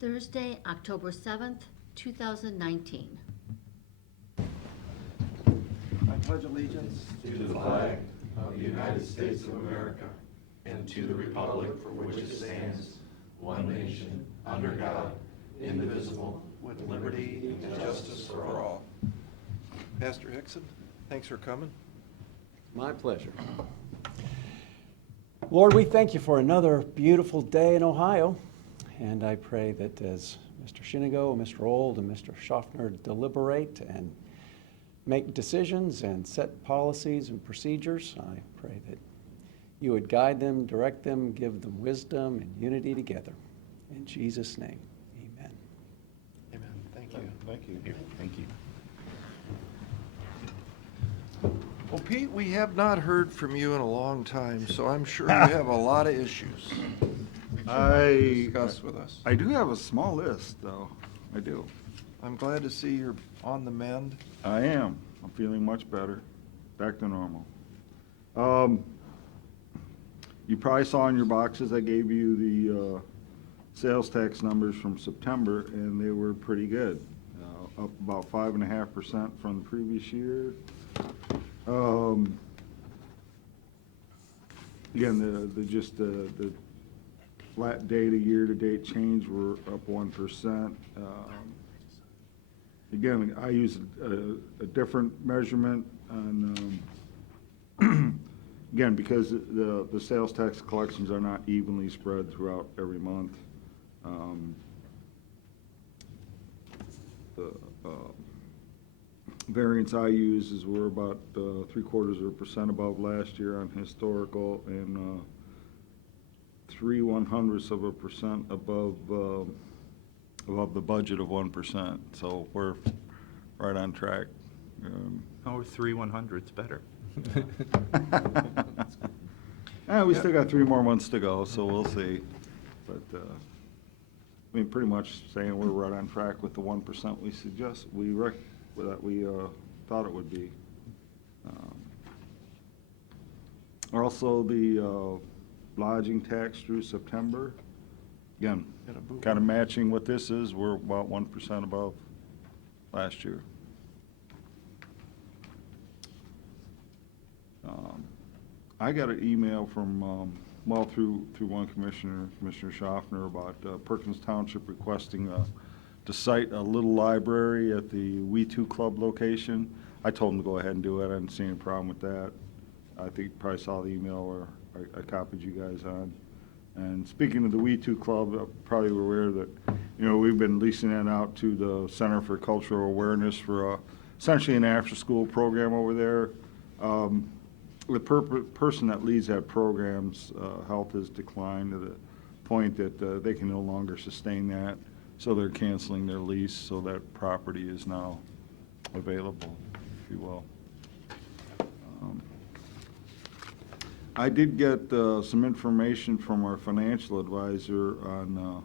Thursday, October 7th, 2019. I pledge allegiance to the flag of the United States of America and to the republic for which it stands, one nation, under God, indivisible, with liberty and justice for all. Pastor Hickson, thanks for coming. My pleasure. Lord, we thank you for another beautiful day in Ohio, and I pray that as Mr. Shinigo, Mr. Old, and Mr. Schaffner deliberate and make decisions and set policies and procedures, I pray that you would guide them, direct them, give them wisdom and unity together. In Jesus' name, amen. Amen. Thank you. Thank you. Thank you. Well, Pete, we have not heard from you in a long time, so I'm sure you have a lot of issues to discuss with us. I do have a small list, though. I do. I'm glad to see you're on the mend. I am. I'm feeling much better. Back to normal. You probably saw in your boxes I gave you the sales tax numbers from September, and they were pretty good. Up about 5.5% from the previous year. Again, the flat data year-to-date change were up 1%. Again, I use a different measurement on, again, because the sales tax collections are not evenly spread throughout every month. The variance I use is we're about 0.75% above last year on historical, and 0.03% above the budget of 1%. So we're right on track. Oh, 3/100's better. We still got 3 more months to go, so we'll see. But I mean, pretty much saying we're right on track with the 1% that we thought it would be. Also, the lodging tax through September, again, kind of matching what this is. We're about 1% above last year. I got an email from, through one commissioner, Commissioner Schaffner, about Perkins Township requesting to site a little library at the We Two Club location. I told him to go ahead and do it. I didn't see any problem with that. I think you probably saw the email where I copied you guys on. And speaking of the We Two Club, probably were aware that, we've been leasing that out to the Center for Cultural Awareness for essentially an after-school program over there. The person that leads that program's health has declined to the point that they can no longer sustain that, so they're canceling their lease, so that property is now available, if you will. I did get some information from our financial advisor on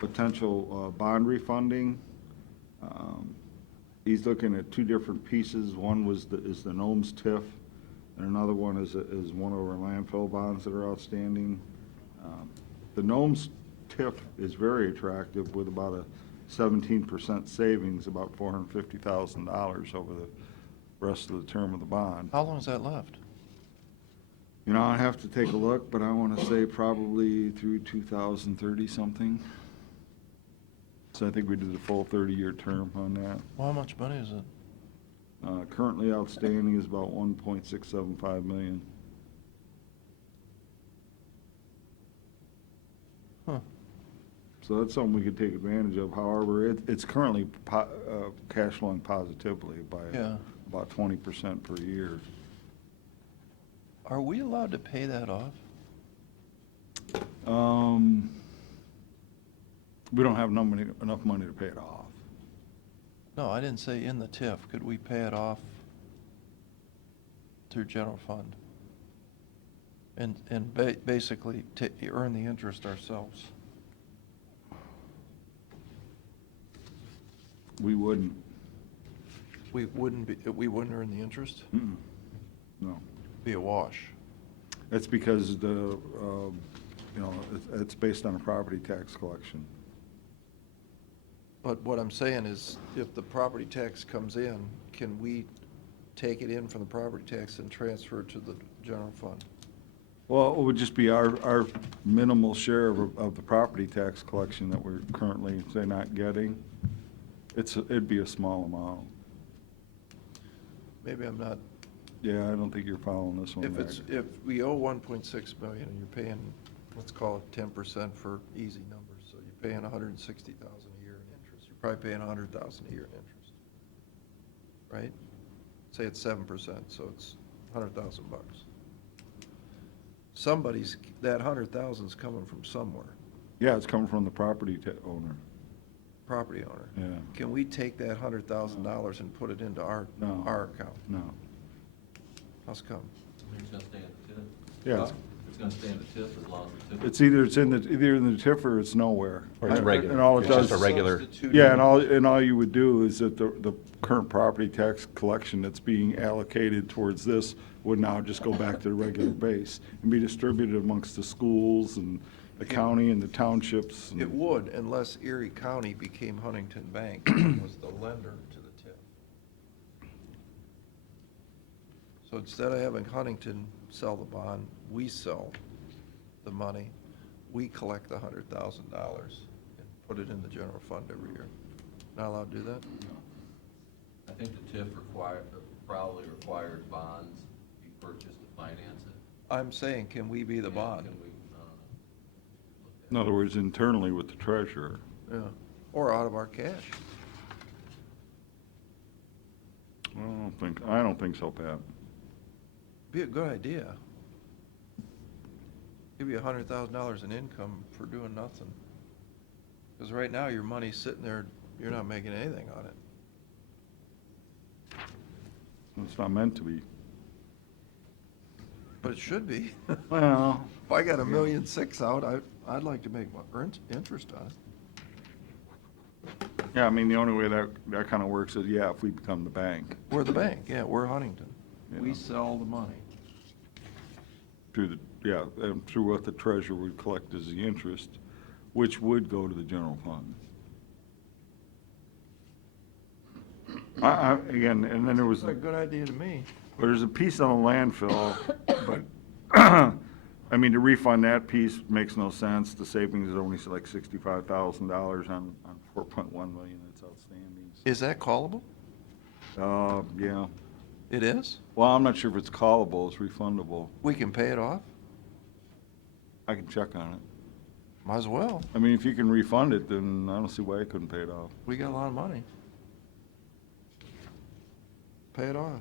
potential bond refunding. He's looking at 2 different pieces. One is the Gnomes TIF, and another one is one of our landfill bonds that are outstanding. The Gnomes TIF is very attractive with about a 17% savings, about $450,000 over the rest of the term of the bond. How long is that left? I have to take a look, but I want to say probably through 2030 something. So I think we did a full 30-year term on that. Well, how much money is it? Currently outstanding is about $1.675 million. Huh. So that's something we could take advantage of. However, it's currently cash flowing positively by about 20% per year. Are we allowed to pay that off? We don't have enough money to pay it off. No, I didn't say in the TIF. Could we pay it off through general fund? And basically earn the interest ourselves? We wouldn't. We wouldn't earn the interest? Mm-mm. No. Be a wash. That's because it's based on a property tax collection. But what I'm saying is, if the property tax comes in, can we take it in from the property tax and transfer it to the general fund? Well, it would just be our minimal share of the property tax collection that we're currently, say, not getting. It'd be a small amount. Maybe I'm not, Yeah, I don't think you're following this one, if Mac. if we owe 1.6 million and you're paying, let's call it 10% for easy numbers, so you're paying 160,000 a year in interest, you're probably paying 100,000 a year in interest, right? Say it's 7%, so it's 100,000 bucks. Somebody's, that 100,000's coming from somewhere, Yeah, it's coming from the property owner. property owner. Yeah. Can we take that $100,000 and put it into our No. account? No. How's come? It's gonna stay in the TIF. Yeah. It's gonna stay in the TIF as long as the TIF. It's either in the TIF or it's nowhere. Or it's And regular. all it It's does. just a regular. Substitute- Yeah, and all you would do is that the current property tax collection that's being allocated towards this would now just go back to the regular base and be distributed amongst the schools and the county and the townships. and- It would, unless Erie County became Huntington Bank and was the lender to the TIF. So instead of having Huntington sell the bond, we sell the money, we collect the $100,000 and put it in the general fund every year. Not allowed to do that? I think the TIF probably requires bonds be purchased to finance it. I'm saying, can we be the Yeah, bond? can we- In other words, internally with the treasurer. Yeah, or out of our cash. I don't think so, Pat. Be a good idea. Give you $100,000 in income for doing nothing. Because right now, your money's sitting there, you're not making anything on it. It's not meant to be. But it should be. Well, If I got $1.6 million out, I'd like to make my interest on it. yeah, I mean, the only way that kind of works is, yeah, if we become the bank We're the bank, yeah, we're Huntington. We Yeah. sell the money. through through what the treasurer would collect as the interest, which would go to the general fund. Again, and then there was. It's a good idea to me. There's a piece on the landfill, but, I mean, to refund that piece makes no sense. The savings is only like $65,000 on 4.1 million that's outstanding. Is that callable? Yeah. It is? Well, I'm not sure if it's callable, it's refundable. We can pay it off? I can check on it. Might as well. I mean, if you can refund it, then I don't see why I couldn't pay it off. We got a lot of money. Pay it off.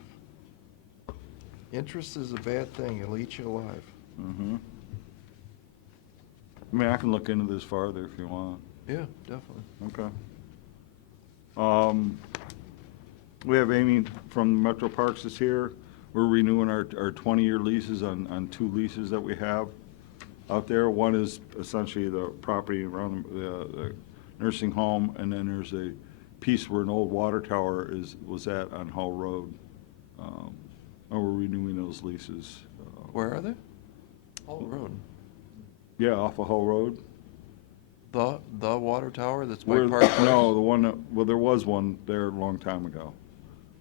Interest is a bad thing, it'll eat you alive. Mm-hmm. I mean, I can look into this farther if you want. Yeah, definitely. Okay. We have Amy from Metro Parks is here. We're renewing our 20-year leases on 2 leases that we have out there. One is essentially the property around the nursing home, and then there's a piece where an old water tower was at on Hull Road. And we're renewing those leases. Where are they? Hull Road. Yeah, off of Hull Road. The water tower that's by Where- Park Place? No, the one, well, there was one there a long time ago.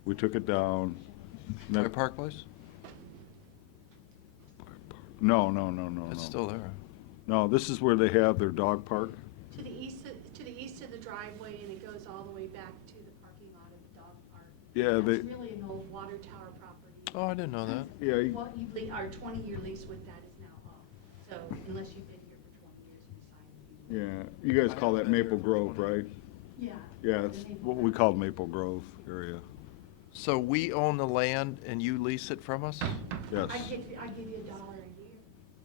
We took it down. By Park Place? No. It's still there. No, this is where they have their dog park. To the east of the driveway, and it goes all the way back to the parking lot of the dog park. Yeah, That's they, really an old water tower property. Oh, I didn't know that. yeah, Well, our 20-year lease with that is now up. So unless you've been here for 20 years and decided to be. yeah, you guys call that Maple Grove, right? Yeah. Yeah, it's what we call Maple Grove area. So we own the land and you lease it from us? Yes, I give you $1 a year.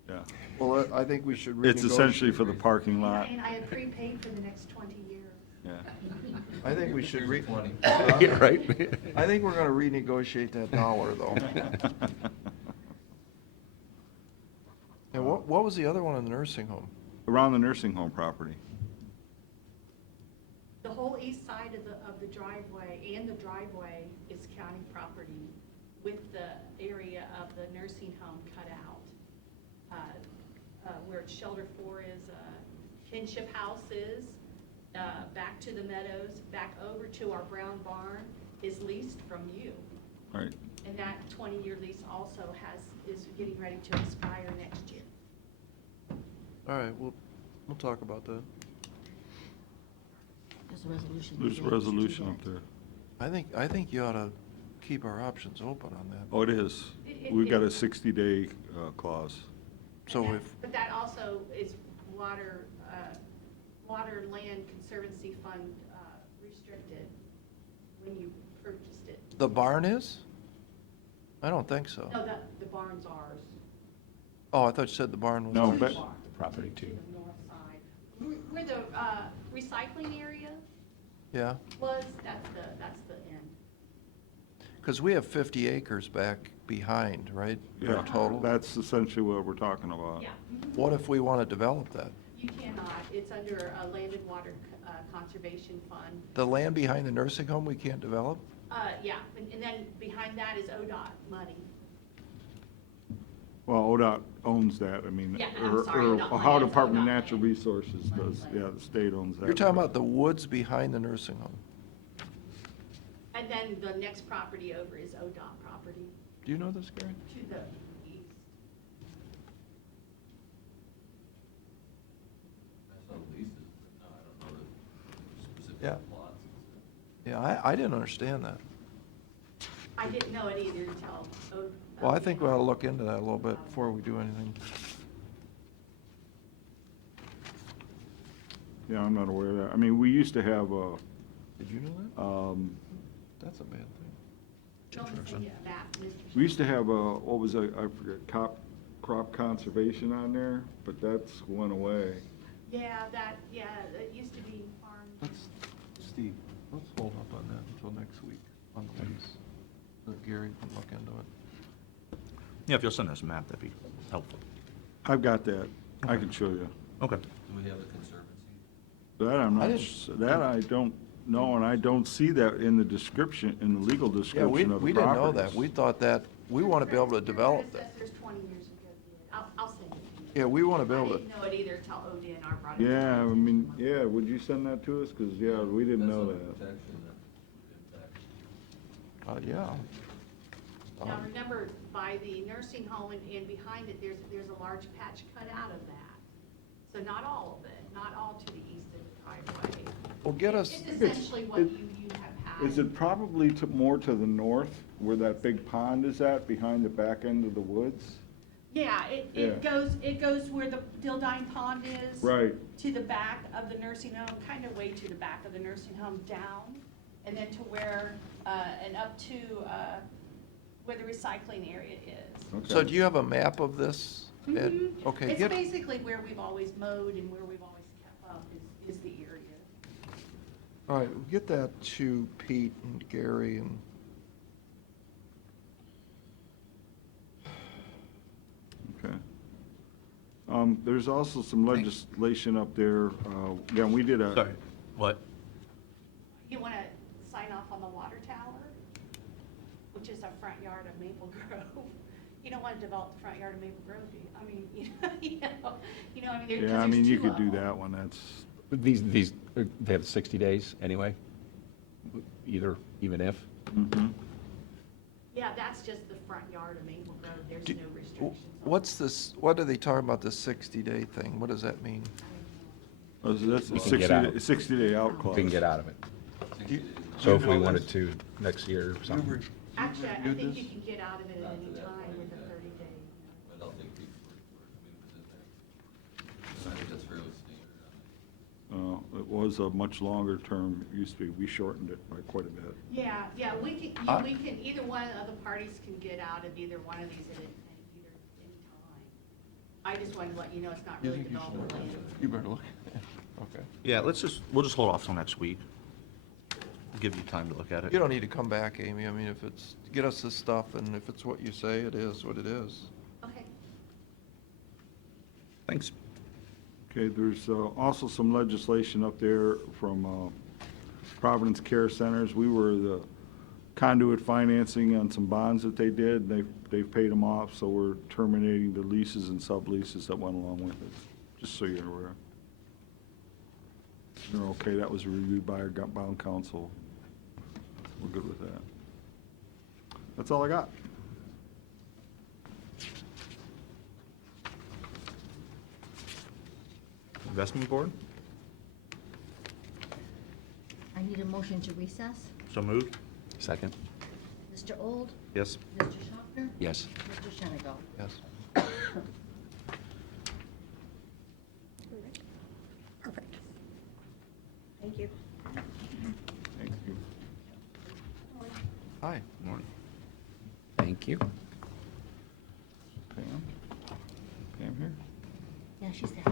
yeah. Well, I think we should renegotiate. It's essentially for the parking lot, And I have prepaid for the next 20 years. yeah. I think we should Here's your 20. Yeah, right? I think we're gonna renegotiate that dollar, though. And what was the other one in the nursing home? Around the nursing home property. The whole east side of the driveway and the driveway is county property with the area of the nursing home cut out. Where Shelter 4 is, Kinship House is, back to the meadows, back over to our brown barn is leased from you. Right. And that 20-year lease also is getting ready to expire next year. All right, we'll talk about that. There's a resolution. There's a today to do resolution that. up there. I think you ought to keep our options open on that. Oh, it is. We've got a 60-day clause. So And if, that- But that also is water and land conservancy fund restricted when you purchased it. the barn is? I don't think so. No, the barn's ours. Oh, I thought you said the barn was. No, ours. but- Barn. Property To too. the north side. Where the recycling area Yeah, was, that's the end. because we have 50 acres back behind, right? Yeah, Total. that's essentially what we're talking about. Yeah. What if we want to develop that? You cannot. It's under a land and water conservation fund. The land behind the nursing home, we can't develop? Yeah, and then behind that is ODOT money. Well, ODOT owns that, I mean, Yeah, I'm sorry, or not Ohio land, it's Department of ODOT Natural land. Resources does, Land. yeah, the state owns that. You're talking about the woods behind the nursing home. And then the next property over is ODOT property Do you know this, Gary? to the east. I saw the leases, but no, I don't know the specific Yeah. plots. Yeah, I didn't understand that. I didn't know it either until. Well, I think we ought to look into that a little bit before we do anything. Yeah, I'm not aware of that. I mean, we used to have a, Did you know that? That's a bad thing. Don't send you a map, Mr. we used to have a, what was it, I forget, crop conservation on there, but that's went away. Yeah, it used to be farm. Steve, let's hold up on that until next week on the lease. Let Gary can look into it. Yeah, if you'll send us a map, that'd be helpful. I've got that. I can show you. Okay. Do we have a conservancy? That I'm I not, didn't- that I don't know, and I don't see that in the description, in the legal Yeah, description of the we didn't know that. properties. We thought that, we want to be able to develop that. There's 20 years ago. I'll send it to you. Yeah, we want to be I able to, didn't know it either until ODNR brought it. Yeah, I to mean, yeah, would you send that to us? Because, yeah, we didn't know That's that. a protection that impacts. yeah. Now, remember, by the nursing home and behind it, there's a large patch cut out of that. So not all of it, not all to the east of the driveway. Well, get us, It's essentially what you have had. Is it probably more to the north, where that big pond is at, behind the back end of the woods? Yeah, Yeah. it goes where the Dildine Pond is. Right. To the back of the nursing home, kind of way to the back of the nursing home down, and then to where, and up to, where the recycling area is. Okay. so do you have a map of this, Ed? Mhm. Okay, It's get, basically where we've always mowed and where we've always kept up is the area. all right, get that to Pete and Gary and, Okay. There's also some legislation up there. Again, we did a. Sorry, what? You want to sign off on the water tower, which is our front yard of Maple Grove. You don't want to develop the front yard of Maple Grove, do you? I mean, I mean, Yeah, I mean, you could do that. that one. That's, These, they have 60 days anyway, even if. Yeah, that's just the front yard of Maple Grove. There's Do- no restrictions. on what's this, what are they talking about, this 60-day thing? What does that mean? that's a You can get out. 60-day out clause. We can get out of it. 60 days. So if we wanted to next year or You something. re- Actually, I reviewed think this? you can get out of it at After any that time with a 30 days. 30-day. I don't think people were, I think that's fairly standard on It was a much longer term. It used to be, we shortened it by quite a bit. Yeah, we can, either one of the parties can get out of either one of these at either any time. I just wanted to let you know it's not You really think you should development look at land. it? You better look. Okay. Yeah, we'll just hold off till next week. Give you time to look at it. You don't need to come back, Amy. I mean, if it's, get us this stuff, and if it's what you say, it is what it is. Okay. Thanks. Okay, there's also some legislation up there from Providence Care Centers. We were the conduit financing on some bonds that they did. They've paid them off, so we're terminating the leases and subleases that went along with it, just so you're aware. They're okay, that was reviewed by our bond council. We're good with that. That's all I got. Investment Board? I need a motion to recess. So moved? Second? Mr. Old? Yes. Mr. Schaffner? Yes. Mr. Shenigo? Yes. Perfect. Thank you. Thank you. Hi. Morning. Thank you. Pam? Pam here? Yeah, she's there.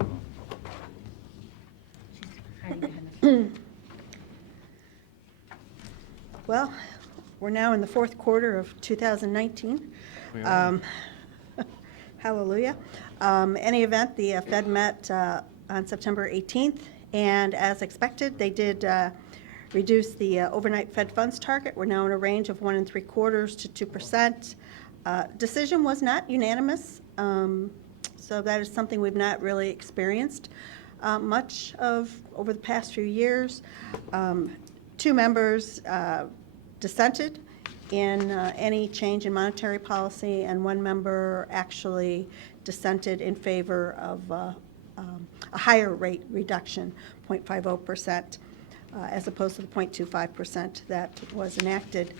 She's hiding behind the. Well, we're now in the fourth quarter of 2019. We are. Hallelujah. Any event, the Fed met on September 18th, and as expected, they did reduce the overnight Fed funds target. We're now in a range of 1 3/4 to 2%. Decision was not unanimous, so that is something we've not really experienced much of over the past few years. 2 members dissented in any change in monetary policy, and 1 member actually dissented in favor of a higher rate reduction, 0.50%, as opposed to the 0.25% that was enacted.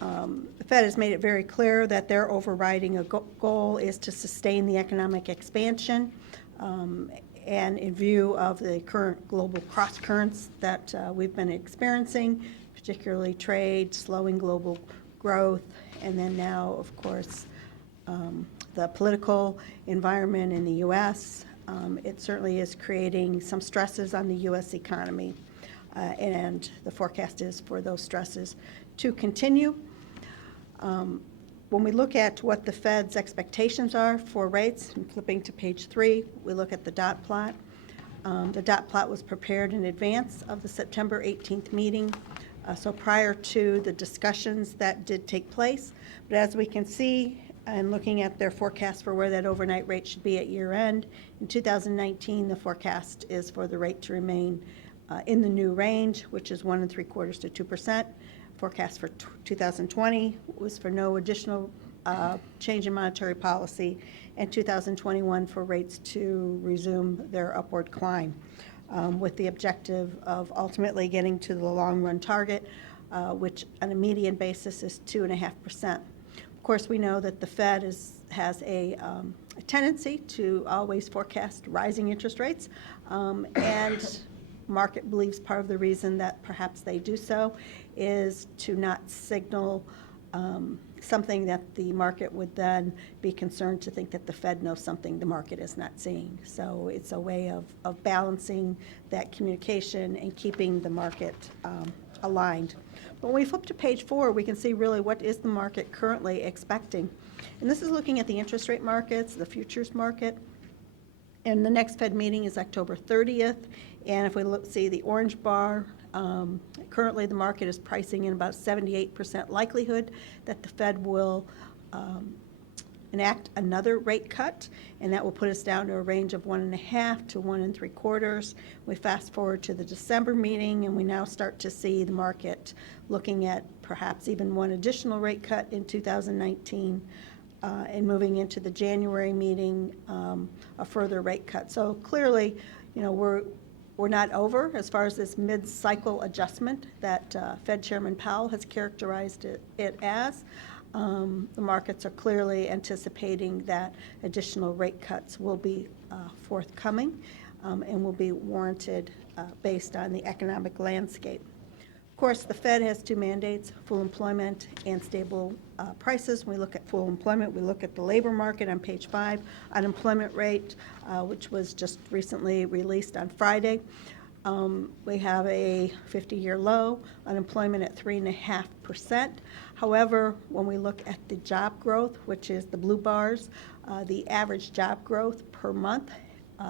The Fed has made it very clear that their overriding goal is to sustain the economic expansion, and in view of the current global cross currents that we've been experiencing, particularly trade, slowing global growth, and then now, of course, the political environment in the U.S. It certainly is creating some stresses on the U.S. economy, and the forecast is for those stresses to continue. When we look at what the Fed's expectations are for rates, and flipping to page 3, we look at the dot plot. The dot plot was prepared in advance of the September 18th meeting, so prior to the discussions that did take place. But as we can see, and looking at their forecast for where that overnight rate should be at year end, in 2019, the forecast is for the rate to remain in the new range, which is 1 3/4 to 2%. Forecast for 2020 was for no additional change in monetary policy, and 2021 for rates to resume their upward climb, with the objective of ultimately getting to the long-run target, which on a median basis is 2.5%. Of course, we know that the Fed has a tendency to always forecast rising interest rates, and market believes part of the reason that perhaps they do so is to not signal something that the market would then be concerned to think that the Fed knows something the market is not seeing. So it's a way of balancing that communication and keeping the market aligned. But when we flip to page 4, we can see really what is the market currently expecting. And this is looking at the interest rate markets, the futures market. And the next Fed meeting is October 30th. And if we see the orange bar, currently the market is pricing in about 78% likelihood that the Fed will enact another rate cut, and that will put us down to a range of 1.5 to 1 3/4. We fast forward to the December meeting, and we now start to see the market looking at perhaps even 1 additional rate cut in 2019. And moving into the January meeting, a further rate cut. So clearly, we're not over as far as this mid-cycle adjustment that Fed Chairman Powell has characterized it as. The markets are clearly anticipating that additional rate cuts will be forthcoming and will be warranted based on the economic landscape. Of course, the Fed has 2 mandates, full employment and stable prices. When we look at full employment, we look at the labor market on page 5, unemployment rate, which was just recently released on Friday. We have a 50-year low, unemployment at 3.5%. However, when we look at the job growth, which is the blue bars, the average job growth per month,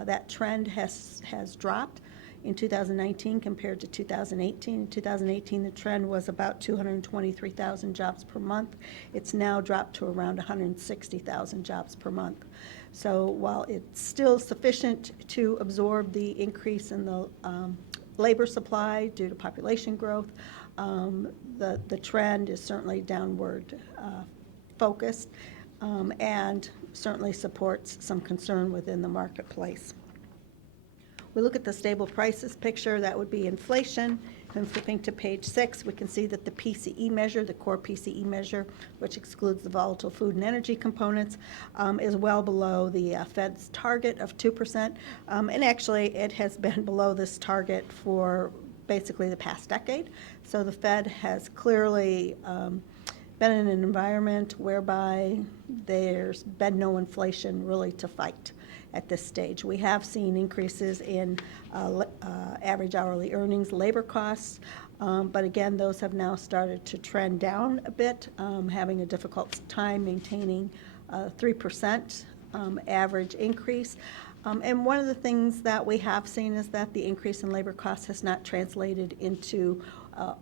that trend has dropped in 2019 compared to 2018. In 2018, the trend was about 223,000 jobs per month. It's now dropped to around 160,000 jobs per month. So while it's still sufficient to absorb the increase in the labor supply due to population growth. The trend is certainly downward focused, and certainly supports some concern within the marketplace. We look at the stable prices picture, that would be inflation. And flipping to page 6, we can see that the PCE measure, the core PCE measure, which excludes the volatile food and energy components, is well below the Fed's target of 2%. And actually, it has been below this target for basically the past decade. So the Fed has clearly been in an environment whereby there's been no inflation really to fight at this stage. We have seen increases in average hourly earnings, labor costs, but again, those have now started to trend down a bit, having a difficult time maintaining 3% average increase. And one of the things that we have seen is that the increase in labor costs has not translated into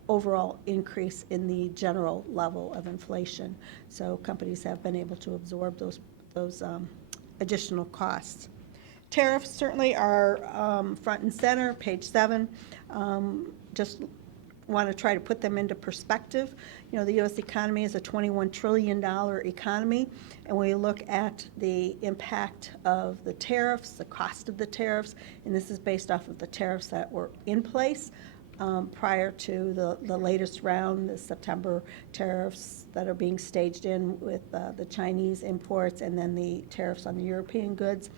overall increase in the general level of inflation. So companies have been able to absorb those additional costs. Tariffs certainly are front and center, page 7. Just want to try to put them into perspective. You know, the U.S. economy is a $21 trillion economy, and when we look at the impact of the tariffs, the cost of the tariffs, and this is based off of the tariffs that were in place prior to the latest round, the September tariffs that are being staged in with the Chinese imports, and then the tariffs on the European goods.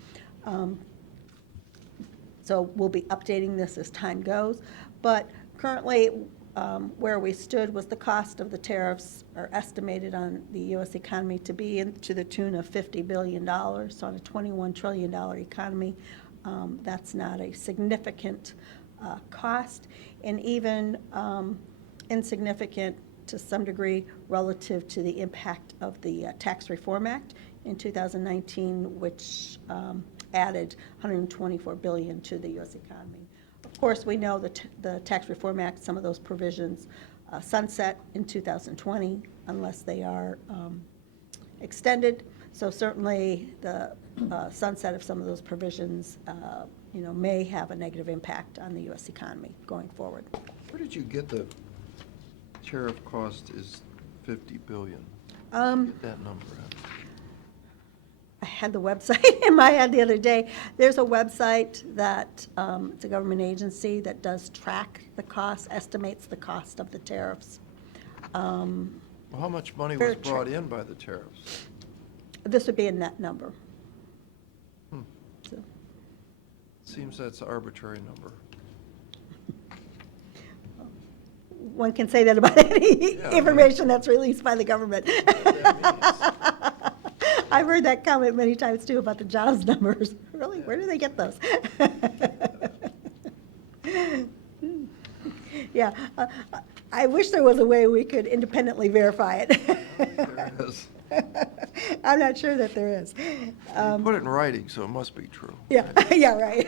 So we'll be updating this as time goes. But currently, where we stood was the cost of the tariffs are estimated on the U.S. economy to be to the tune of $50 billion. So on a $21 trillion economy, that's not a significant cost, and even insignificant to some degree relative to the impact of the Tax Reform Act in 2019, which added $124 billion to the U.S. economy. Of course, we know that the Tax Reform Act, some of those provisions sunset in 2020 unless they are extended. So certainly the sunset of some of those provisions may have a negative impact on the U.S. economy going forward. Where did you get the tariff cost is $50 billion? Get that number out. I had the website in my head the other day. There's a website that, it's a government agency that does track the cost, estimates the cost of the tariffs. Well, how much money was brought in by the tariffs? This would be a net number. So. Seems that's an arbitrary number. One can say that about any Yeah, information that's released by the government. That I've heard that comment many times too about the jobs numbers. Really, where do they get those? Yeah, I wish there was a way we could independently verify it. There is. I'm not sure that there is. You put it in writing, so it must be true. Yeah, yeah, right.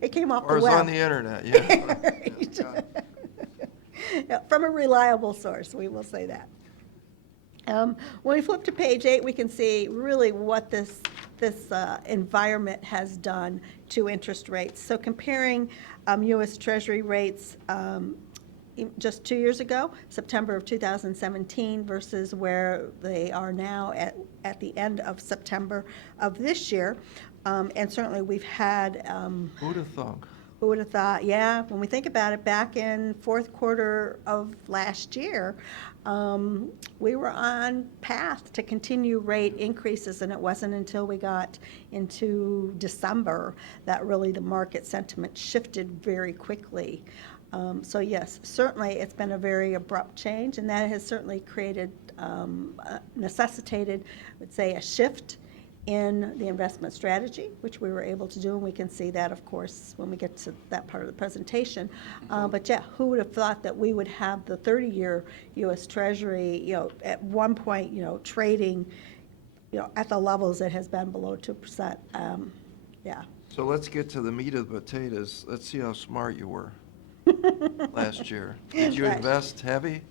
It came off Or the it's web. on the internet, yeah. Right. Yeah. Yeah, from a reliable source, we will say that. When we flip to page 8, we can see really what this environment has done to interest rates. So comparing U.S. Treasury rates just 2 years ago, September of 2017, versus where they are now at the end of September of this year. And certainly we've had Who'd have thunk? who would have thought? Yeah, when we think about it, back in fourth quarter of last year, we were on path to continue rate increases, and it wasn't until we got into December that really the market sentiment shifted very quickly. So yes, certainly it's been a very abrupt change, and that has certainly created, necessitated, I would say, a shift in the investment strategy, which we were able to do, and we can see that, of course, when we get to that part of the presentation. But yeah, who would have thought that we would have the 30-year U.S. Treasury, at one point, trading, at the levels it has been below 2%. Yeah. So let's get to the meat of the potatoes. Let's see how smart you were. last year. Did you Right. invest heavy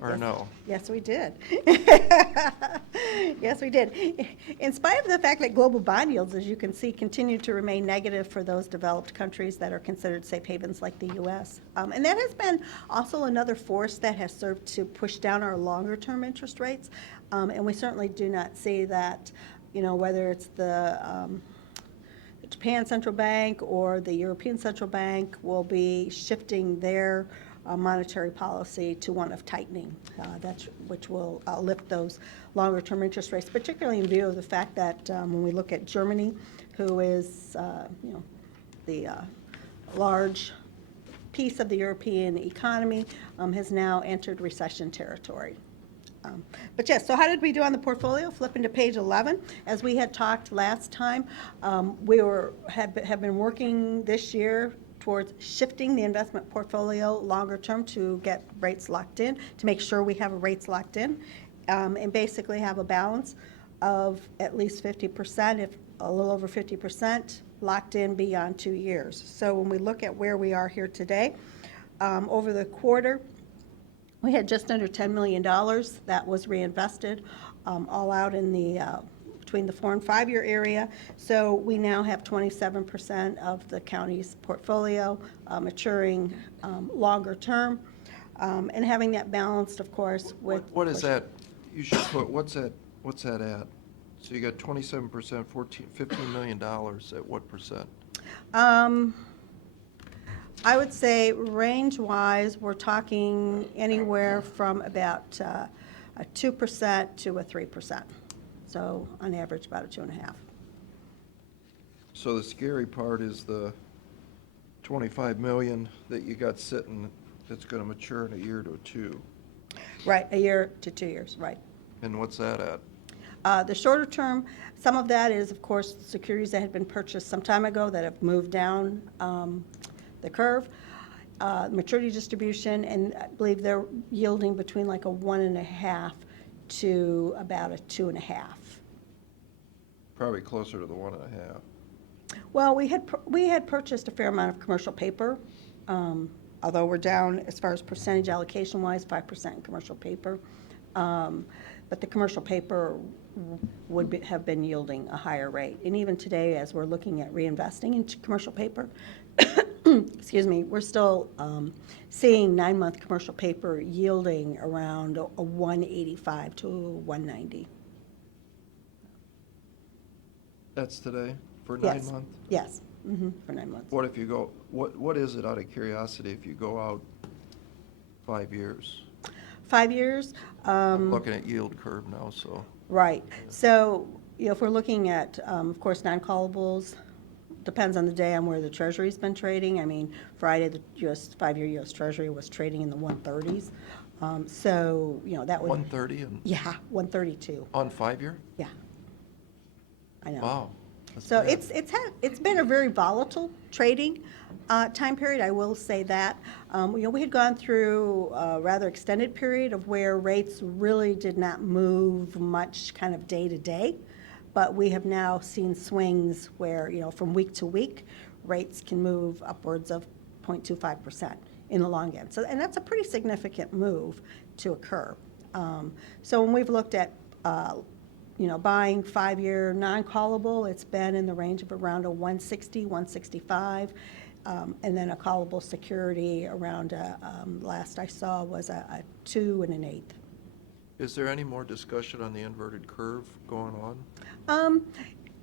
or Yes. no? Yes, we did. Yes, we did. In spite of the fact that global bond yields, as you can see, continue to remain negative for those developed countries that are considered safe havens like the U.S. And that has been also another force that has served to push down our longer-term interest rates. And we certainly do not see that, whether it's the Japan Central Bank or the European Central Bank will be shifting their monetary policy to one of tightening, which will lift those longer-term interest rates, particularly in view of the fact that when we look at Germany, who is the large piece of the European economy, has now entered recession territory. But yes, so how did we do on the portfolio? Flipping to page 11, as we had talked last time, we have been working this year towards shifting the investment portfolio longer term to get rates locked in, to make sure we have rates locked in, and basically have a balance of at least 50%, if a little over 50%, locked in beyond 2 years. So when we look at where we are here today, over the quarter, we had just under $10 million that was reinvested, all out in the between the 4 and 5 year area. So we now have 27% of the county's portfolio maturing longer term, and having that balanced, of course, with What is that? You should put, what's that at? So you got 27%, $15 million at what percent? I would say range-wise, we're talking anywhere from about a 2% to a 3%. So on average, about a 2.5. So the scary part is the 25 million that you got sitting that's going to mature in a year to 2. Right, a year to 2 years, right. And what's that at? The shorter term, some of that is, of course, securities that had been purchased some time ago that have moved down the curve, maturity distribution, and I believe they're yielding between like a 1.5 to about a 2.5. Probably closer to the 1.5. Well, we had purchased a fair amount of commercial paper, although we're down as far as percentage allocation wise, 5% in commercial paper. But the commercial paper would have been yielding a higher rate. And even today, as we're looking at reinvesting into commercial paper, excuse me, we're still seeing 9-month commercial paper yielding around a 185 to 190. That's today for Yes. 9 months? Yes, for 9 months. What if you go, what is it, out of curiosity, if you go out 5 years? 5 years? I'm looking at yield curve now, so. Right. So, if we're looking at, of course, non-callables, depends on the day on where the Treasury's been trading. I mean, Friday, the 5-year U.S. Treasury was trading in the 130s. So, that would. 130 and Yeah, 132. on 5 year? Yeah. I know. Wow. that's So bad. it's been a very volatile trading time period, I will say that. We had gone through a rather extended period of where rates really did not move much kind of day to day, but we have now seen swings where, from week to week, rates can move upwards of 0.25% in the long end. So, and that's a pretty significant move to occur. So when we've looked at buying 5-year non-callable, it's been in the range of around a 160, 165, and then a callable security around, last I saw was a 2 1/8. Is there any more discussion on the inverted curve going on?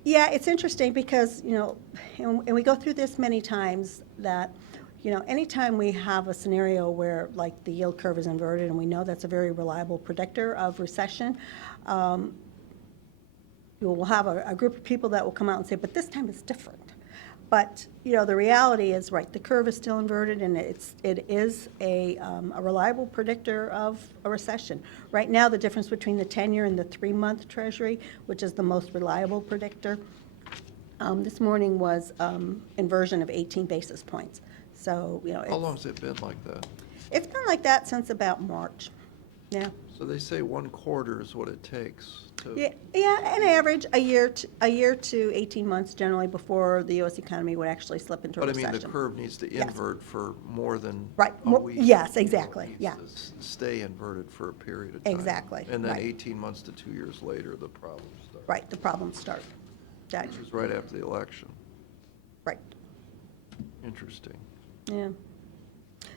Yeah, it's interesting because, and we go through this many times that, anytime we have a scenario where like the yield curve is inverted and we know that's a very reliable predictor of recession, we'll have a group of people that will come out and say, but this time it's different. But, the reality is, right, the curve is still inverted, and it is a reliable predictor of a recession. Right now, the difference between the 10-year and the 3-month Treasury, which is the most reliable predictor, this morning was inversion of 18 basis points. So, How long has it been like that? it's been like that since about March. Yeah. So they say 1/4 is what it takes to. Yeah, an average, a year to 18 months generally before the U.S. economy would actually slip into a But I recession. mean, the curve needs to Yes. invert for more than Right, a more- week. yes, You know, exactly, it yeah. needs to stay inverted for a period of time. Exactly, And then right. 18 months to 2 years later, the problems start. Right, the problems start. That- Which is right after the election. Right, Interesting. yeah.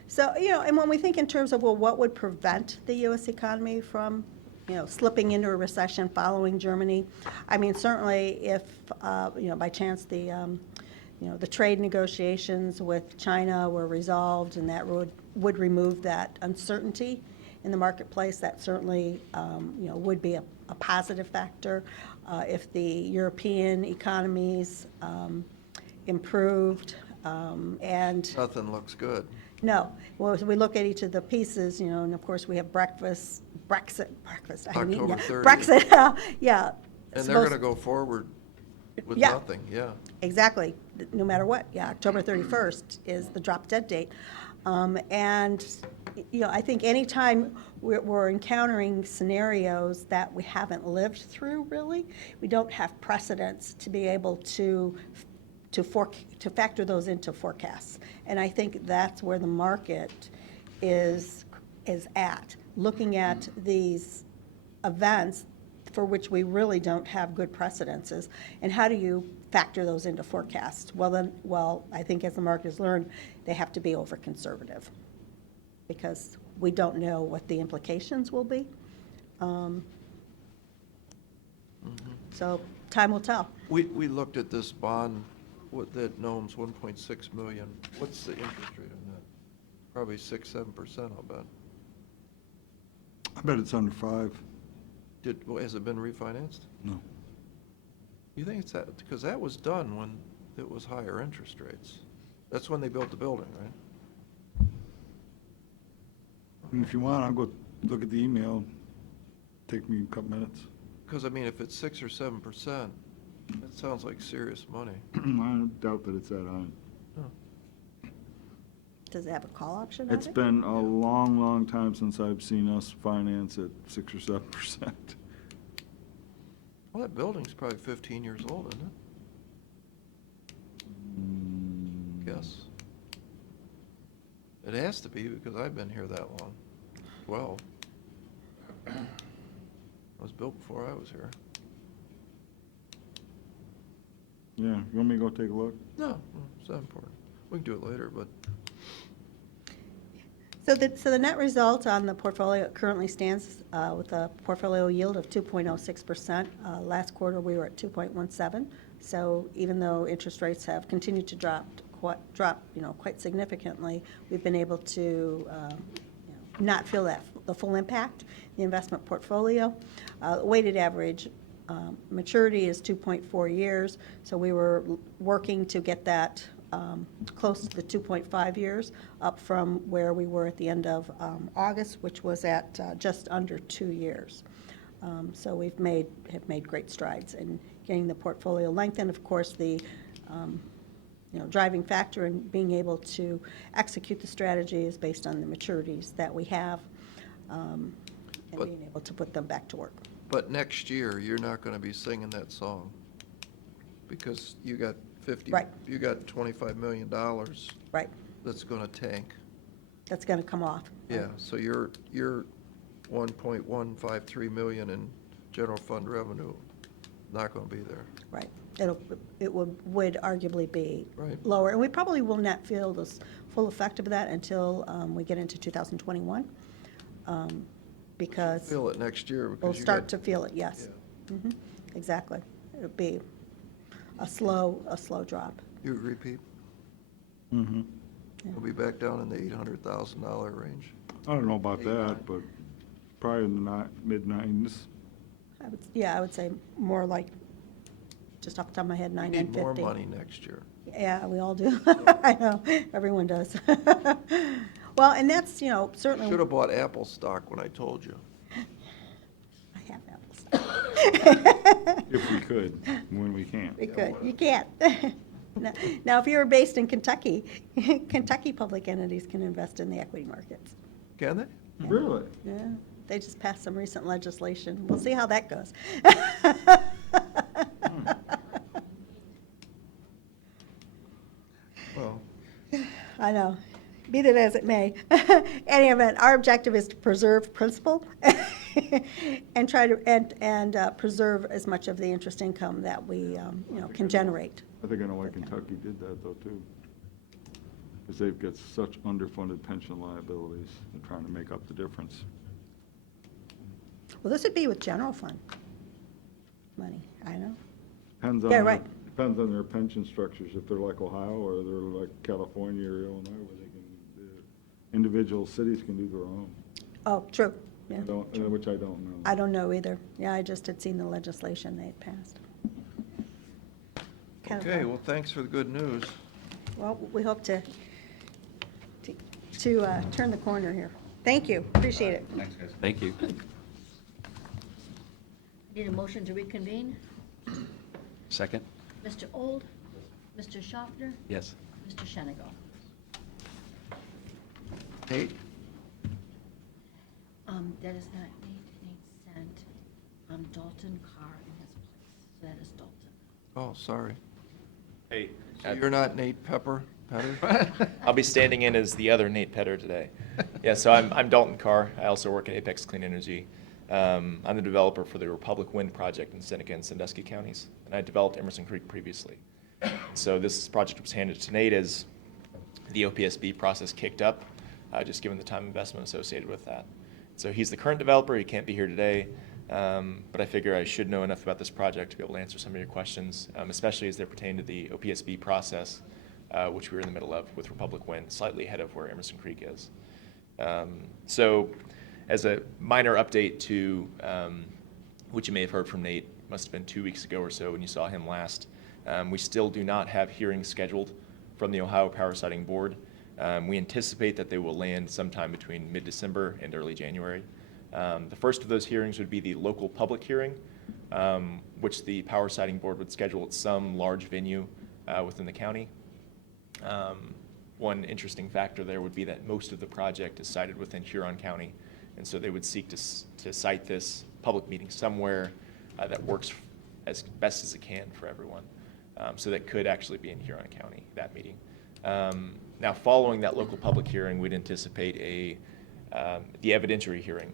So, and when we think in terms of, well, what would prevent the U.S. economy from, slipping into a recession following Germany? I mean, certainly if, by chance the trade negotiations with China were resolved and that would remove that uncertainty in the marketplace, that certainly, would be a positive factor. If the European economies improved and Nothing looks good. no. Well, as we look at each of the pieces, and of course, we have Brexit, I mean, October yeah, 30th. Brexit, yeah. And they're going to go forward with Yeah. nothing, yeah. Exactly, no matter what, yeah, October 31st is the drop dead date. And, I think anytime we're encountering scenarios that we haven't lived through, really, we don't have precedents to be able to factor those into forecasts. And I think that's where the market is at, looking at these events for which we really don't have good precedences, and how do you factor those into forecasts? Well, I think as the market has learned, they have to be over-conservative, because we don't know what the implications will be. So time will tell. We looked at this bond that Nome's 1.6 million. What's the interest rate on that? Probably 6-7%, I'll bet. I bet it's under 5. Has it been refinanced? No. You think it's that, because that was done when it was higher interest rates. That's when they built the building, right? And if you want, I'll go look at the email. Take me a couple minutes. Because, I mean, if it's 6 or 7%, that sounds like serious money. I doubt that it's that high. Does it have a call option on it? It's been a long, long time since I've seen us finance at 6 or 7%. Well, that building's probably 15 years old, isn't it? Guess. It has to be, because I've been here that long. 12. It was built before I was here. Yeah, you want me to go take a look? No, it's not important. We can do it later, but So the net result on the portfolio currently stands with a portfolio yield of 2.06%. Last quarter, we were at 2.17. So even though interest rates have continued to drop quite significantly, we've been able to not feel the full impact in the investment portfolio. Weighted average maturity is 2.4 years, so we were working to get that close to the 2.5 years, up from where we were at the end of August, which was at just under 2 years. So have made great strides in getting the portfolio lengthened. Of course, the driving factor in being able to execute the strategy is based on the maturities that we have, and But- being able to put them back to work. But next year, you're not going to be singing that song, because you got Right. you got $25 million Right, that's going to tank. that's going to come off. Yeah, so your 1.153 million in general fund revenue, not going to be there. Right. It would arguably be Right. lower. And we probably will not feel the full effect of that until we get into 2021, because Feel it next year, because we'll you start got- to feel it, yes. Mhm. Exactly. It'll be a slow drop. You agree, Pete? Mm-hmm. Yeah. We'll be back down in the $800,000 range. I don't know about 8, that, 9. but probably in the mid-90s. I would say more like, just off the top of my head, We 9, need more 950. money next year. Yeah, we all do. I know, everyone does. Well, and that's, certainly. Should have bought Apple stock when I told you. I have apples. If we could, when we can't. We could, you can't. Now, if you were based in Kentucky, Kentucky public entities can invest in the equity markets. Can they? Really? Yeah, They just passed some recent legislation. We'll see how that goes. Well, I know, be that as it may. Any event, our objective is to preserve principal and try to, and preserve as much of the interest income that we, can generate. I think I know why Kentucky did that though, too. Because they've got such underfunded pension liabilities. They're trying to make up the difference. Well, this would be with general fund money, I know. Depends on Yeah, their- right. Depends on their pension structures, if they're like Ohio or they're like California or Illinois, where they can, the individual cities can do their own. Oh, true, yeah. Which I don't know. I don't know either. Yeah, I just had seen the legislation they had passed. Kind of okay, fun. well, thanks for the good news. Well, we hope to turn the corner here. Thank you, appreciate it. Thanks, guys. Thank you. Need a motion to reconvene? Second? Mr. Old? Mr. Schaffner? Yes. Mr. Shenigo? Nate? That is not Nate. Nate sent Dalton Carr in his place. So that is Dalton. Oh, sorry. Hey, So you're not Nate Petter? I'll be standing in as the other Nate Petter today. Yeah, so I'm Dalton Carr. I also work at Apex Clean Energy. I'm the developer for the Republic Wind project in Seneca and Sandusky counties, and I developed Emerson Creek previously. So this project was handed to Nate as the OPSB process kicked up, just given the time investment associated with that. So he's the current developer. He can't be here today, but I figure I should know enough about this project to be able to answer some of your questions, especially as they pertain to the OPSB process, which we're in the middle of with Republic Wind, slightly ahead of where Emerson Creek is. So as a minor update to which you may have heard from Nate, must have been 2 weeks ago or so when you saw him last, we still do not have hearings scheduled from the Ohio Power Siting Board. We anticipate that they will land sometime between mid-December and early January. The first of those hearings would be the local public hearing, which the Power Siting Board would schedule at some large venue within the county. One interesting factor there would be that most of the project is sited within Huron County, and so they would seek to site this public meeting somewhere that works as best as it can for everyone. So that could actually be in Huron County, that meeting. Now, following that local public hearing, we'd anticipate the evidentiary hearing,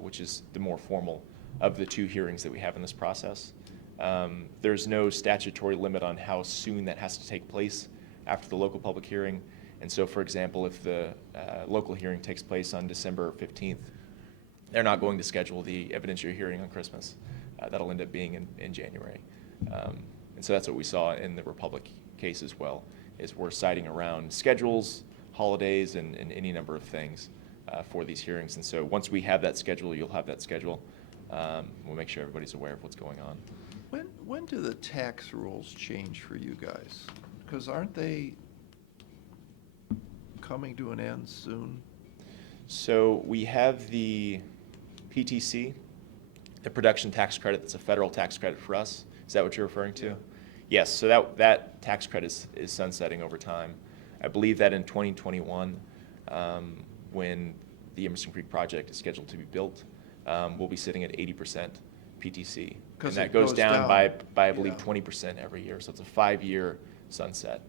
which is the more formal of the two hearings that we have in this process. There's no statutory limit on how soon that has to take place after the local public hearing. And so, for example, if the local hearing takes place on December 15th, they're not going to schedule the evidentiary hearing on Christmas. That'll end up being in January. And so that's what we saw in the Republic case as well, is we're citing around schedules, holidays, and any number of things for these hearings. And so once we have that schedule, you'll have that schedule. We'll make sure everybody's aware of what's going on. When do the tax rules change for you guys? Because aren't they coming to an end soon? So we have the PTC, the production tax credit. That's a federal tax credit for us. Is that what you're referring to? Yeah. Yes, so that tax credit is sunsetting over time. I believe that in 2021, when the Emerson Creek project is scheduled to be built, we'll be sitting at 80% PTC. 'Cause And that it goes goes down down. by I believe, Yeah. 20% every year. So it's a 5-year sunset.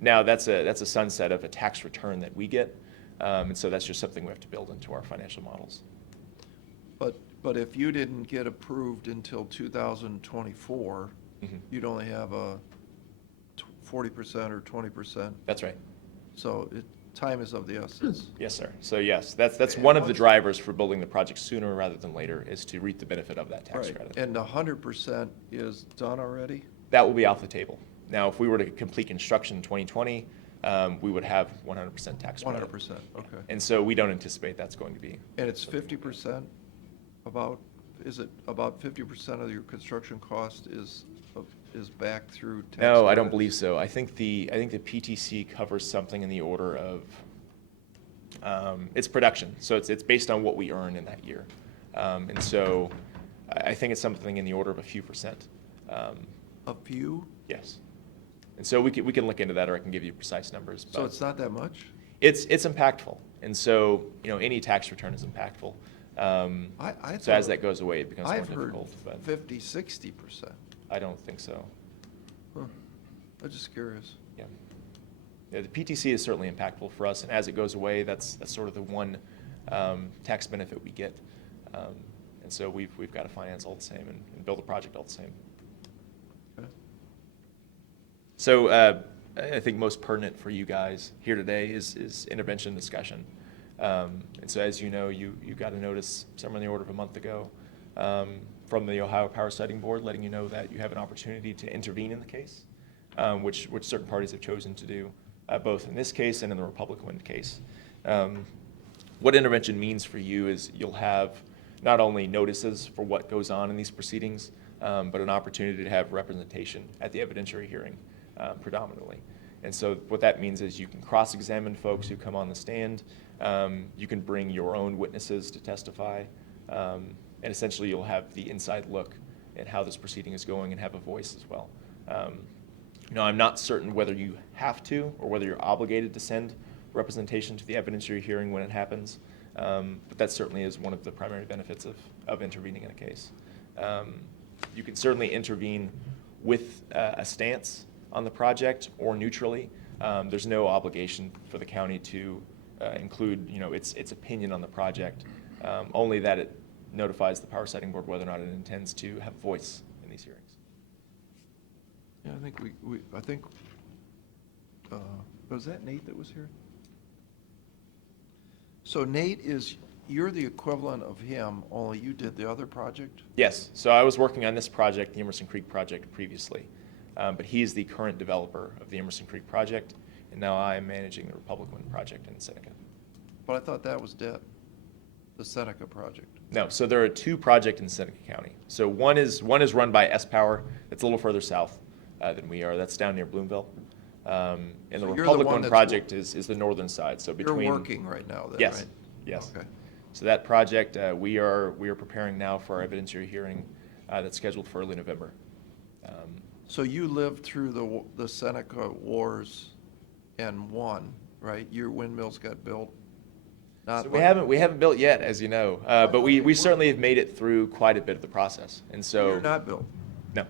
Now, that's a sunset of a tax return that we get. And so that's just something we have to build into our financial models. But if you didn't get approved until 2024, Mhm. you'd only have a 40% or 20%. That's right. So time is of the essence. Yes, sir. So yes, that's one of the drivers for building the project sooner rather than later, is to reap the benefit of that tax Right. credit. And 100% is done already? That will be off the table. Now, if we were to complete construction in 2020, we would have 100% tax credit. 100%, okay. And so we don't anticipate that's going to be. And it's 50% is it about 50% of your construction cost is back through tax? No, I don't credits? believe so. I think the PTC covers something in the order of, it's production. So it's based on what we earn in that year. And so I think it's something in the order of a few percent. A few? Yes. And so we can look into that, or I can give you precise numbers. So but it's not that much? It's impactful. And so, any tax return is impactful. I So as thought- that goes away, it becomes more I've heard difficult, but 50-60%. I don't think so. Huh. I'm just curious. Yeah. Yeah, the PTC is certainly impactful for us, and as it goes away, that's sort of the one tax benefit we get. And so we've got to finance all the same and build a project all the same. Okay. So I think most pertinent for you guys here today is intervention discussion. And so as you know, you got a notice somewhere in the order of a month ago from the Ohio Power Siting Board letting you know that you have an opportunity to intervene in the case, which certain parties have chosen to do, both in this case and in the Republic Wind case. What intervention means for you is you'll have not only notices for what goes on in these proceedings, but an opportunity to have representation at the evidentiary hearing predominantly. And so what that means is you can cross-examine folks who come on the stand. You can bring your own witnesses to testify. And essentially you'll have the inside look at how this proceeding is going and have a voice as well. I'm not certain whether you have to or whether you're obligated to send representation to the evidentiary hearing when it happens. But that certainly is one of the primary benefits of intervening in a case. You can certainly intervene with a stance on the project or neutrally. There's no obligation for the county to include, its opinion on the project, only that it notifies the Power Siting Board whether or not it intends to have a voice in these hearings. Yeah, I think was that Nate that was here? So Nate you're the equivalent of him, only you did the other project? Yes, so I was working on this project, the Emerson Creek project, previously, but he's the current developer of the Emerson Creek project, and now I'm managing the Republic Wind project in Seneca. But I thought that was dead, the Seneca project. No, so there are two projects in Seneca County. So one is run by S-Power. It's a little further south than we are. That's down near Bloomville. And So the you're the Republic one Wind that's project is the northern side. So between You're working right now then, yes, right? yes. Okay. So that project we are preparing now for our evidentiary hearing that's scheduled for early November. So you lived through the Seneca wars and won, right? Your windmills got built? Not So like- we haven't built yet, as you know, but we certainly have made it through quite a bit of the process. And so You're not built? no.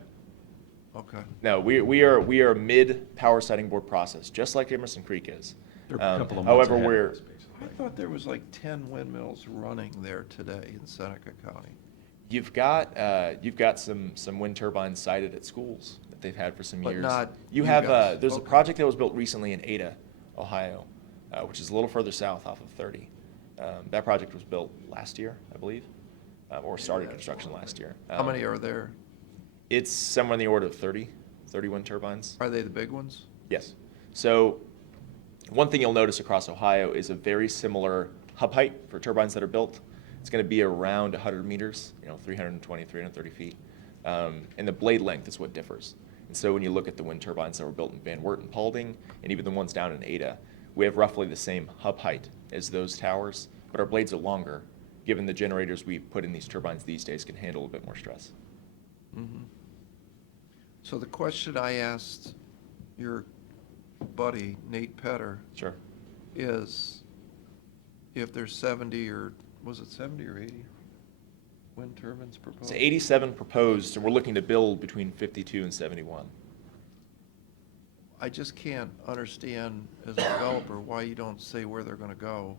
Okay. No, we are mid Power Siting Board process, just like Emerson Creek is. They're a couple of months However, ahead of we're us, basically. I thought there was like 10 windmills running there today in Seneca County. you've got some wind turbines sited at schools that they've had for some But years. not You you have guys. there's a Okay. project that was built recently in Ada, Ohio, which is a little further south off of 30. That project was built last year, I believe, or started construction last year. How many are there? It's somewhere in the order of 30 wind turbines. Are they the big ones? Yes. So one thing you'll notice across Ohio is a very similar hub height for turbines that are built. It's going to be around 100 meters, 320, 330 feet. And the blade length is what differs. And so when you look at the wind turbines that were built in Van Wert and Paulding, and even the ones down in Ada, we have roughly the same hub height as those towers, but our blades are longer, given the generators we put in these turbines these days can handle a bit more stress. Mm-hmm. So the question I asked your buddy, Nate Petter, Sure. is if there's 70 or, was it 70 or 80 wind turbines proposed? So 87 proposed, and we're looking to build between 52 and 71. I just can't understand as a developer why you don't say where they're gonna go.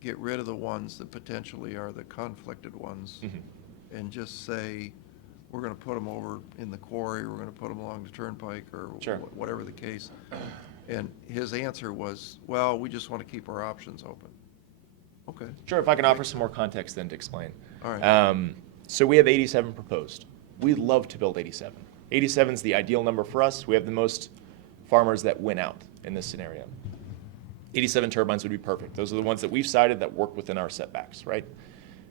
Get rid of the ones that potentially are the conflicted ones Mhm. and just say, we're gonna put them over in the quarry, we're gonna put them along the turnpike or Sure. whatever the case. And his answer was, well, we just wanna keep our options open. Okay. Sure, if I can offer some more context then to explain. All right. So we have 87 proposed. We'd love to build 87. 87 is the ideal number for us. We have the most farmers that win out in this scenario. 87 turbines would be perfect. Those are the ones that we've cited that work within our setbacks, right?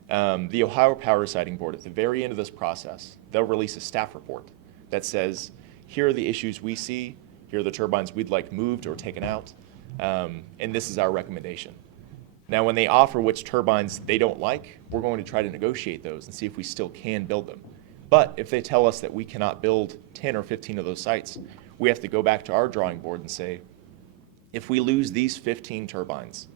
The Ohio Power Siting Board, at the very end of this process, they'll release a staff report that says, here are the issues we see, here are the turbines we'd like moved or taken out, and this is our recommendation. Now, when they offer which turbines they don't like, we're going to try to negotiate those and see if we still can build them. But if they tell us that we cannot build 10 or 15 of those sites, we have to go back to our drawing board and say, if we lose these 15 turbines,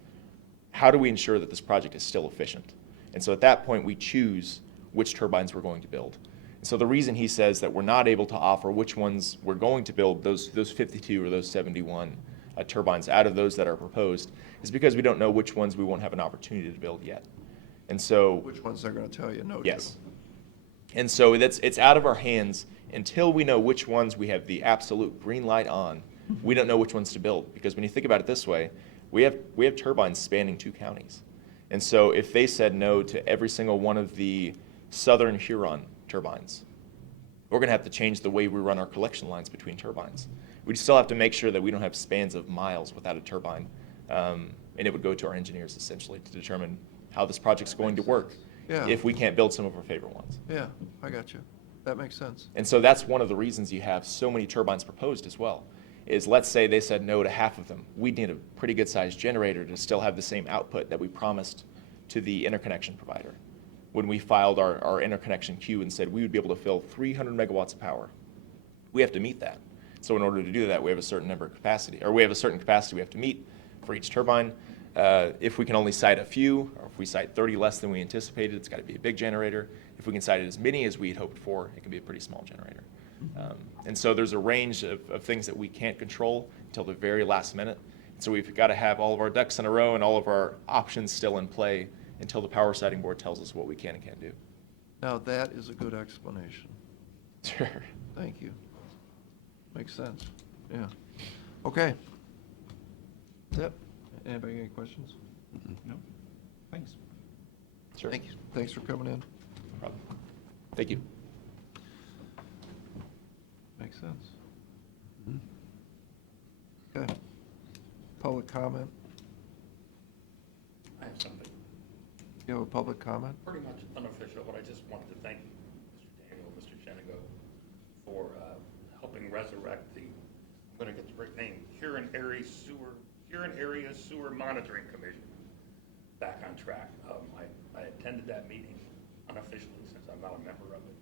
how do we ensure that this project is still efficient? And so at that point, we choose which turbines we're going to build. And so the reason he says that we're not able to offer which ones we're going to build, those 52 or those 71 turbines out of those that are proposed, is because we don't know which ones we won't have an opportunity to build yet. And so, Which ones they're going to tell you no to? yes. And so it's out of our hands until we know which ones we have the absolute green light on. We don't know which ones to build, because when you think about it this way, we have turbines spanning 2 counties. And so if they said no to every single one of the southern Huron turbines, we're going to have to change the way we run our collection lines between turbines. We still have to make sure that we don't have spans of miles without a turbine. And it would go to our engineers essentially to determine how this project's going to work Yeah. if we can't build some of our favorite ones. Yeah, I got you. That makes sense. And so that's one of the reasons you have so many turbines proposed as well, is let's say they said no to half of them. We'd need a pretty good sized generator to still have the same output that we promised to the interconnection provider. When we filed our interconnection queue and said we would be able to fill 300 megawatts of power, we have to meet that. So in order to do that, we have a certain number of capacity, or we have a certain capacity we have to meet for each turbine. If we can only site a few, or if we site 30 less than we anticipated, it's got to be a big generator. If we can site as many as we had hoped for, it can be a pretty small generator. And so there's a range of things that we can't control until the very last minute. So we've got to have all of our ducks in a row and all of our options still in play until the power siting board tells us what we can and can't do. Now, that is a good explanation. Sure. Thank you. Makes sense. Yeah. Okay. That's it. Anybody got any questions? No, thanks. Sure. Thank you. Thanks for coming in. No problem. Thank you. Makes sense. Okay. Public comment? I have something You have a public comment? pretty much unofficial, but I just wanted to thank Mr. Daniel, Mr. Shenigo for helping resurrect the, I'm going to get the great name, Huron Area Sewer Monitoring Commission back on track. I attended that meeting unofficially since I'm not a member of it.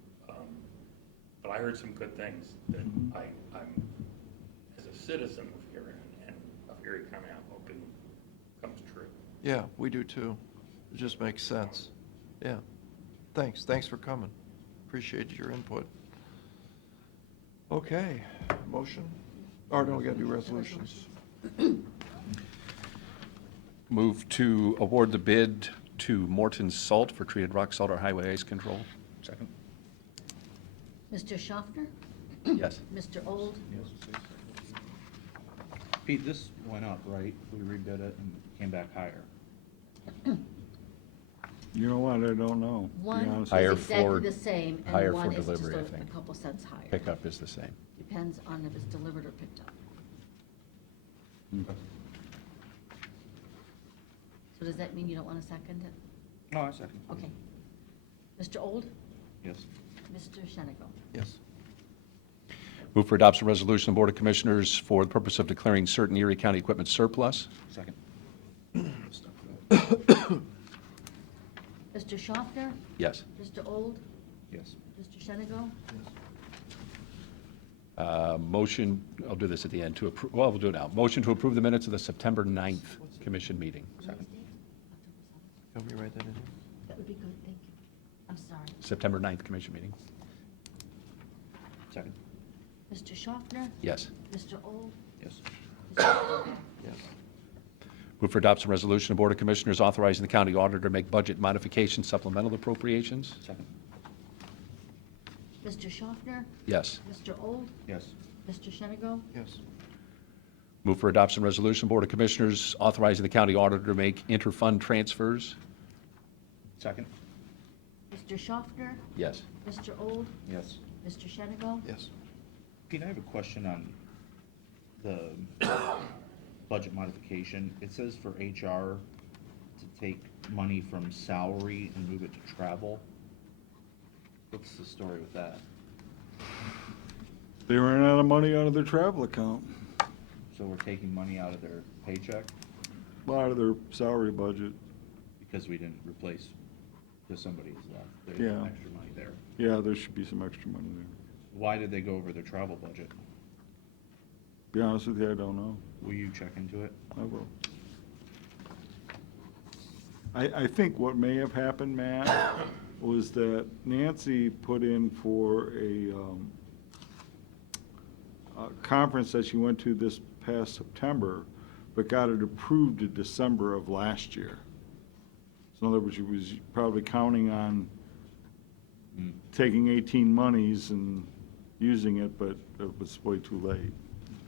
But I heard some good things that I'm, as a citizen of Huron and of Erie County, I'm hoping comes true. Yeah, we do too. It just makes sense. Yeah. Thanks. Thanks for coming. Appreciate your input. Okay, motion? Or no, we gotta do resolutions. Move to award the bid to Morton Salt for treated rock salt or highway ice control. Second? Mr. Schaffner? Yes. Mr. Old? Pete, this went up, right? We rebid it and came back higher. You know what, I don't know, to be One is honest. Higher exactly for- the same, higher and for one is just delivery, I a think. couple cents higher. Pickup is the same. Depends on if it's delivered or picked up. So does that mean you don't want to second it? No, I second. Okay. Mr. Old? Yes. Mr. Shenigo? Yes. Move for adoption resolution of the Board of Commissioners for the purpose of declaring certain Erie County equipment surplus. Second? Mr. Schaffner? Yes. Mr. Old? Yes. Mr. Shenigo? Motion, I'll do this at the end, to approve, well, we'll do it now. Motion to approve the minutes of the September 9th commission meeting. Second? Can we write that in? That would be good, thank you. I'm sorry. September 9th commission meeting. Second? Mr. Schaffner? Yes. Mr. Old? Yes. Mr. Shenigo? Yes. Move for adoption resolution of Board of Commissioners authorizing the county auditor to make budget modification supplemental appropriations. Second? Mr. Schaffner? Yes. Mr. Old? Yes. Mr. Shenigo? Yes. Move for adoption resolution, Board of Commissioners authorizing the county auditor to make interfund transfers. Second? Mr. Schaffner? Yes. Mr. Old? Yes. Mr. Shenigo? Yes. Pete, I have a question on the budget modification. It says for HR to take money from salary and move it to travel. What's the story with that? They ran out of money out of their travel account, So we're taking money out of their paycheck out of their salary budget. because we didn't replace, because somebody's left. There's some Yeah. extra money there. Yeah, there should be some extra money there. Why did they go over their travel budget? Be honest with you, I don't know. Will you check into it? I will. I think what may have happened, Matt, was that Nancy put in for a conference that she went to this past September, but got it approved in December of last year. So in other words, she was probably counting on taking 18 monies and using it, but it was way too late.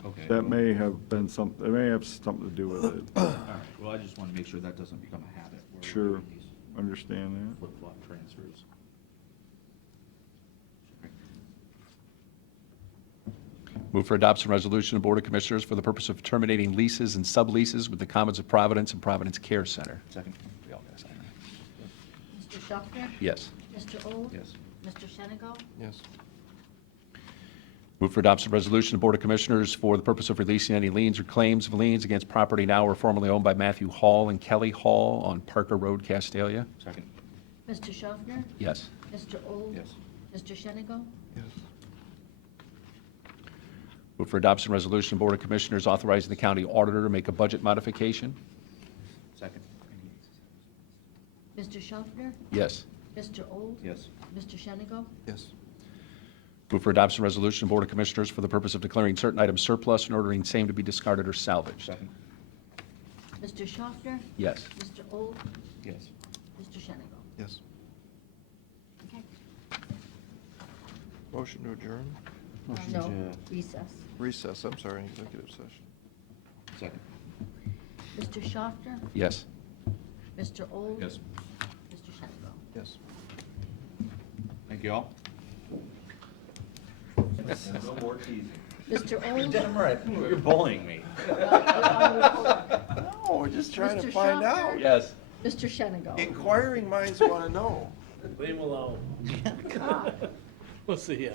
Okay. That may have been something, it may have something to do with it. All right, well, I just want to make sure that doesn't become a habit. where we're Sure, doing these understand that. flip-flop transfers. Move for adoption resolution of Board of Commissioners for the purpose of terminating leases and subleases with the Commons of Providence and Providence Care Center. Second. We all gotta sign that. Mr. Schaffner? Yes. Mr. Old? Yes. Mr. Shenigo? Yes. Move for adoption resolution of Board of Commissioners for the purpose of releasing any liens or claims of liens against property now or formerly owned by Matthew Hall and Kelly Hall on Parker Road, Castalia. Second. Mr. Schaffner? Yes. Mr. Old? Yes. Mr. Shenigo? Yes. Move for adoption resolution of Board of Commissioners authorizing the county auditor to make a budget modification. Second. Mr. Schaffner? Yes. Mr. Old? Yes. Mr. Shenigo? Yes. Move for adoption resolution of Board of Commissioners for the purpose of declaring certain items surplus and ordering same to be discarded or salvaged. Second. Mr. Schaffner? Yes. Mr. Old? Yes. Mr. Shenigo? Yes. Okay. Motion to adjourn? Motion No, to- recess. Recess, I'm sorry, executive session. Second. Mr. Schaffner? Yes. Mr. Old? Yes. Mr. Shenigo? Yes. Thank you all. No more teasing. Mr. Old? You're bullying me. No, we're just trying to Mr. find Schaffner? out. Yes. Mr. Shenigo? Inquiring minds want to know. Leave him alone. We'll see ya.